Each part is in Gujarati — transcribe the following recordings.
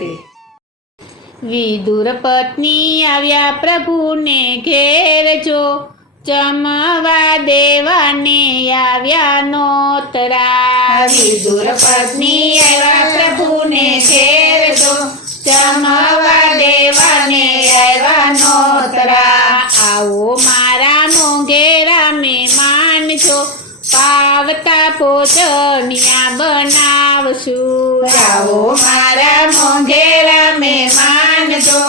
રાધે. વિદુર પત્ની આવ્યા પ્રભુને ઘેર જો, જમવા દેવાને આવ્યા નોતરા. વિદુર પત્ની આવ્યા પ્રભુને ઘેર જો, જમવા દેવાને આવ્યા નોતરા. આવો મારા મોંઘેરા મહેમાન છો, પાવતા ભોજનિયા બનાવશું. આવો મારા મોંઘેરા મહેમાન જો,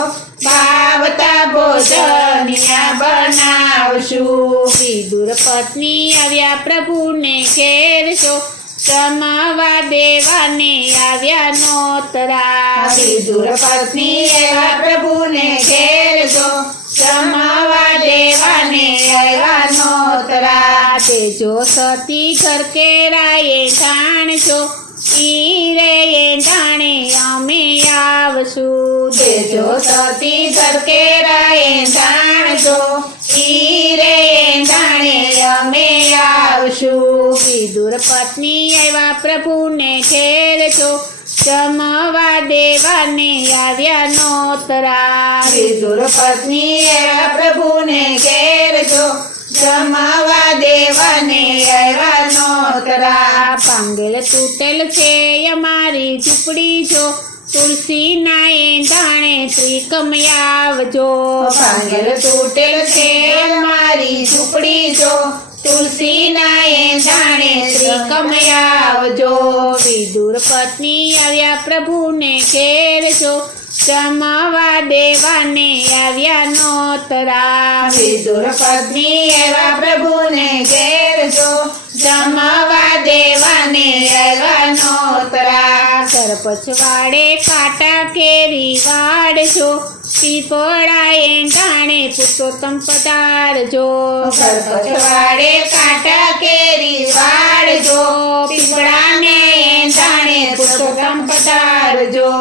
પાવતા ભોજનિયા બનાવશું. વિદુર પત્ની આવ્યા પ્રભુને ઘેર છો, જમવા દેવાને આવ્યા નોતરા. વિદુર પત્ની આવ્યા પ્રભુને ઘેર જો, જમવા દેવાને આવ્યા નોતરા. તેજો સતી ઘર કેરાએ જાણજો, ઈરે એ જાણે અમે આવશું. તેજો સતી ઘર કેરાએ જાણજો, ઈરે જાણે અમે આવશું. વિદુર પત્ની આવ્યા પ્રભુને ઘેર છો, જમવા દેવાને આવ્યા નોતરા. વિદુર પત્ની આવ્યા પ્રભુને ઘેર જો, જમવા દેવાને આવ્યા નોતરા. પાંગેલ તૂટેલ છે અમારી ઝૂંપડી જો, તુલસીના એંધાણે ત્રિકમ આવજો. પાંગેલ તૂટેલ છે મારી ઝૂંપડી જો, તુલસીના એંધાણે ત્રિકમ આવજો. વિદુર પત્ની આવ્યા પ્રભુને ઘેર જો, જમવા દેવાને આવ્યા નોતરા. વિદુર પત્ની આવ્યા પ્રભુને ઘેર જો, જમવા દેવાને આવ્યા નોતરા. સરપછવાડે કાંટા કેરી વાળજો, પીપળા એંધાણે પુરુષોત્તમ પધારજો. સરપછવાડે કાંટા કેરી વાળજો, પીપળાને એંધાણે પુરુષોત્તમ પધારજો.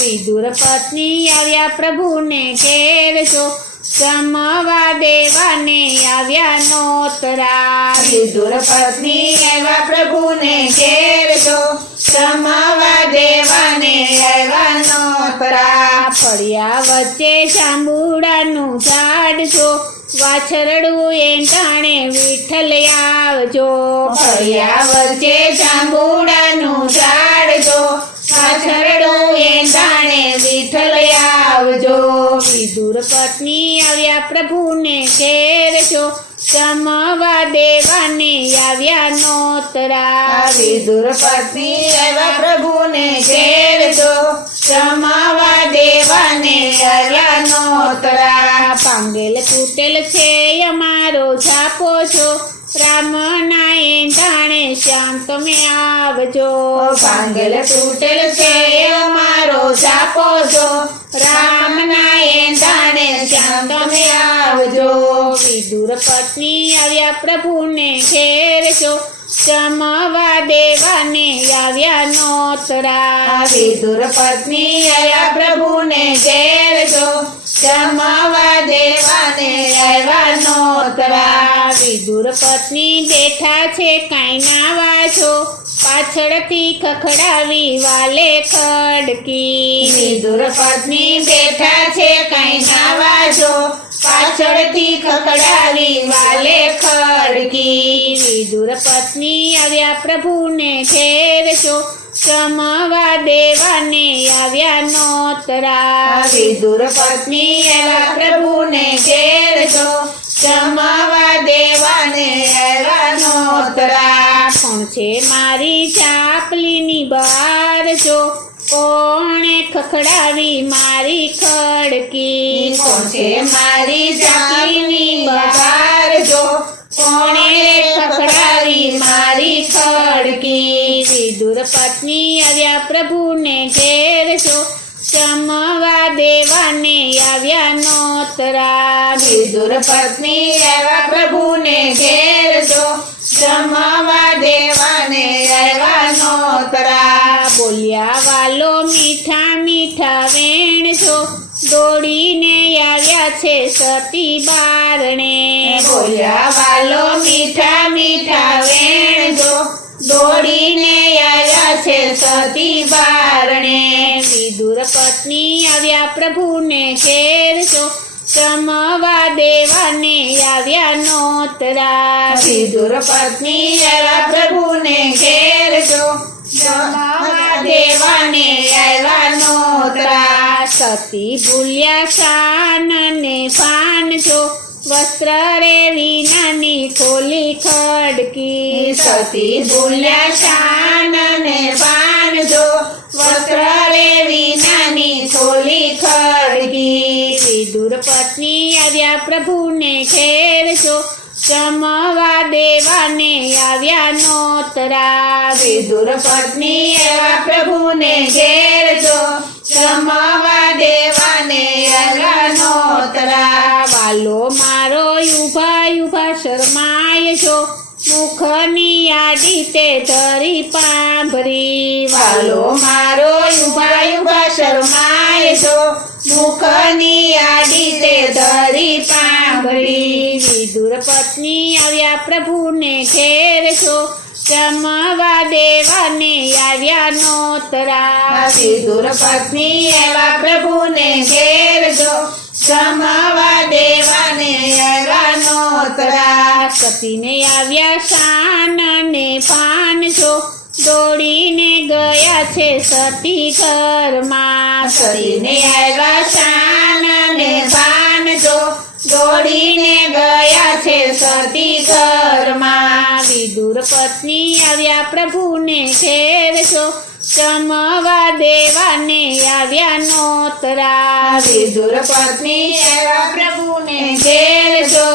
વિદુર પત્ની આવ્યા પ્રભુને ઘેર જો, જમવા દેવાને આવ્યા નોતરા. વિદુર પત્ની આવ્યા પ્રભુને ઘેર જો, જમવા દેવાને આવ્યા નોતરા. ફળિયા વચ્ચે જાંબુડાનું ઝાડ જો, વાછરડું એંધાણે વિઠ્ઠલ આવજો. ફળિયા વચ્ચે જાંબુડાનું ઝાડ જો, વાછરડું એંધાણે વિઠ્ઠલ આવજો. વિદુર પત્ની આવ્યા પ્રભુને ઘેર જો, જમવા દેવાને આવ્યા નોતરા. વિદુર પત્ની આવ્યા પ્રભુને ઘેર જો, જમવા દેવાને આવ્યા નોતરા. પાંગેલ તૂટેલ છે અમારો ઝાપો છો, રામના એંધાણે શ્યામ તમે આવજો. પાંગેલ તૂટેલ છે અમારો ઝાપો જો, રામના એંધાણે શ્યામ તમે આવજો. વિદુર પત્ની આવ્યા પ્રભુને ઘેર જો, જમવા દેવાને આવ્યા નોતરા. વિદુર પત્ની આવ્યા પ્રભુને ઘેર જો, જમવા દેવાને આવ્યા નોતરા. વિદુર પત્ની બેઠા છે કાંઈ નાવા છો, પાછળથી ખખડાવી વાલે ખડકી. વિદુર પત્ની બેઠા છે કઈ નાવા જો, પાછળથી ખખડાવી વાલે ખડકી. વિદુર પત્ની આવ્યા પ્રભુને ઘેર છો, જમવા દેવાને આવ્યા નોતરા. વિદુર પત્ની આવ્યા પ્રભુને ઘેર જો, જમવા દેવાને આવ્યા નોતરા. કોણ છે મારી ચાપલીની બહાર જો, કોણે ખખડાવી મારી ખડકી. કોણ છે મારી ચાપલીની બહાર જો, કોણે ખખડાવી મારી ખડકી. વિદુર પત્ની આવ્યા પ્રભુને ઘેર છો, જમવા દેવાને આવ્યા નોતરા. વિદુર પત્ની આવ્યા પ્રભુને ઘેર જો, જમવા દેવાને આવ્યા નોતરા. બોલ્યા વાલો મીઠા મીઠા વેણ છો, દોડીને આવ્યા છે સતી બારણે. બોલ્યા વાલો મીઠા મીઠા વેણ જો, દોડીને આવ્યા છે સતી બારણે. વિદુર પત્ની આવ્યા પ્રભુને ઘેર જો જમવા દેવાને આવ્યા નોતરા. વિદુર પત્ની આવ્યા પ્રભુને ઘેર જો જમવા દેવાને આવ્યા નોતરા. સતી ભૂલ્યા શાન ને પાન જો વસ્ત્ર રે વિનાની ખોલી ખડકી. સતી ભૂલ્યા શાન ને પાન જો વસ્ત્ર રે વિનાની ખોલી ખડકી. વિદુર પત્ની આવ્યા પ્રભુને ઘેર જો જમવા દેવાને આવ્યા નોતરા. વિદુર પત્ની એવા પ્રભુને ઘેર જો જમવા દેવાને આવ્યા નોતરા. વાલો મારો યુભા યુભા શરમાય છો મુખની આડી તે ધરી પાંભરી. વાલો મારો યુભા યુભા શરમાય છો મુખની આડી તે ધરી પાંભરી. વિદુર પત્ની આવ્યા પ્રભુને ઘેર છો જમવા દેવાને આવ્યા નોતરા. વિદુર પત્ની એવા પ્રભુને ઘેર જો જમવા દેવાને આવ્યા નોતરા. સતીને આવ્યા શાન ને પાન જો દોડીને ગયા છે સતી ઘરમાં. સતીને આવ્યા શાન ને પાન જો દોડીને ગયા છે સતી ઘરમાં. વિદુર પત્ની આવ્યા પ્રભુને ઘેર જો જમવા દેવાને આવ્યા નોતરા. વિદુર પત્ની એવા પ્રભુને ઘેર જો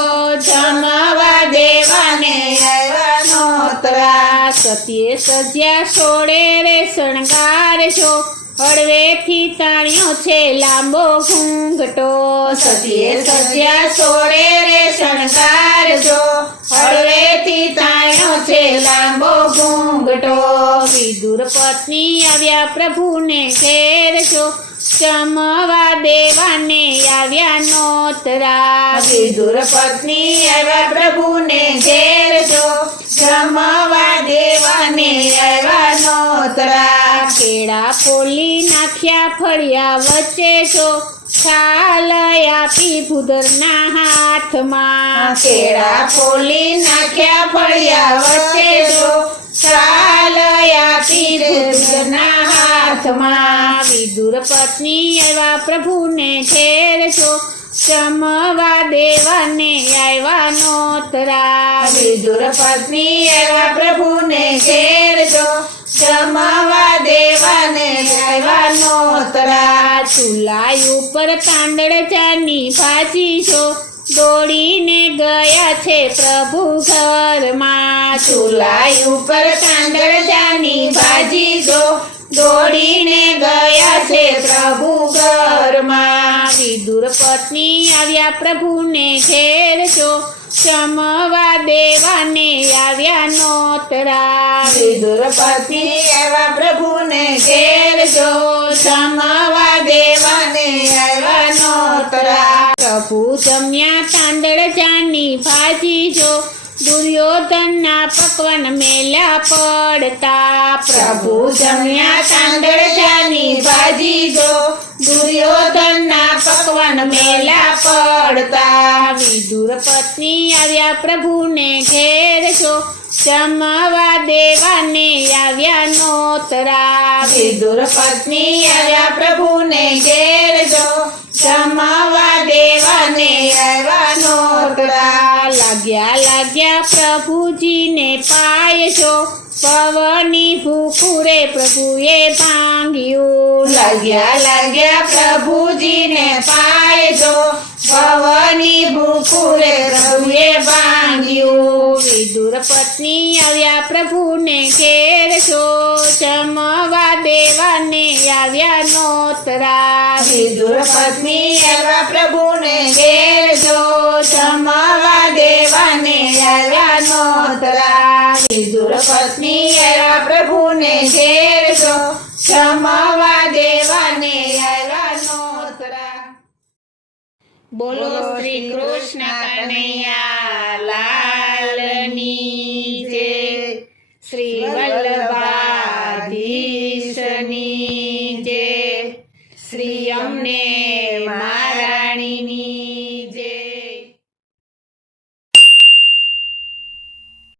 જમવા દેવાને આવ્યા નોતરા. સતીએ સજ્યા સોળે રે શણગાર જો હળવેથી તાણ્યો છે લાંબો ઘૂંઘટો. સતીએ સજ્યા સોળે રે શણગાર જો હળવેથી તાણ્યો છે લાંબો ઘૂંઘટો. વિદુર પત્ની આવ્યા પ્રભુને ઘેર જો જમવા દેવાને આવ્યા નોતરા. વિદુર પત્ની એવા પ્રભુને ઘેર જો જમવા દેવાને આવ્યા નોતરા. કેળા પોલી નાખ્યા ફળિયા વચ્ચે જો છાલ આપી ભૂદરના હાથમાં. કેળા ફોલી નાખ્યા ફળિયા વચ્ચે જો છાલ આપી ભૂદરના હાથમાં. વિદુર પત્ની આવ્યા પ્રભુને ઘેર જો જમવા દેવાને આવ્યા નોતરા. વિદુર પત્ની એવા પ્રભુને ઘેર જો જમવા દેવાને આવ્યા નોતરા. ચૂલા ઉપર તાંદળ ચાની ભાજી જો દોડીને ગયા છે પ્રભુ ઘરમાં. ચૂલા ઉપર તાંદળ જાની ભાજી જો દોડીને ગયા છે પ્રભુ ઘરમાં. વિદુર પત્ની આવ્યા પ્રભુને ઘેર જો જમવા દેવાને આવ્યા નોતરા. વિદુર પત્ની એવા પ્રભુને ઘેર જો જમવા દેવાને આવ્યા નોતરા. પ્રભુ જમ્યા તાંદળ ચાની ભાજી જો દુર્યોધનના પકવાન મેલ્યા પડતા. પ્રભુ જમ્યા તાંદળ જાની ભાજી જો દુર્યોધનના પકવાન મેલ્યા પડતા. વિદુર પત્ની આવ્યા પ્રભુને ઘેર જો જમવા દેવાને આવ્યા નોતરા. વિદુર પત્ની આવ્યા પ્રભુને ઘેર જો જમવા દેવાને આવ્યા નોતરા. લાગ્યા પ્રભુજીને પાય જો પવની ભૂખુરે પ્રભુએ ભાંગ્યું. લાગ્યા પ્રભુજીને પાય જો પવની ભૂખુરે પ્રભુએ ભાંગ્યું. વિદુર પત્ની આવ્યા પ્રભુને ઘેર જો જમવા દેવાને આવ્યા નોતરા. વિદુર પત્ની એવા પ્રભુને ઘેર જો જમવા દેવાને આવ્યા નોતરા. વિદુર પત્ની એવા પ્રભુને ઘેર જો જમવા દેવાને આવ્યા નોતરા. બોલો શ્રી કૃષ્ણ કનૈયા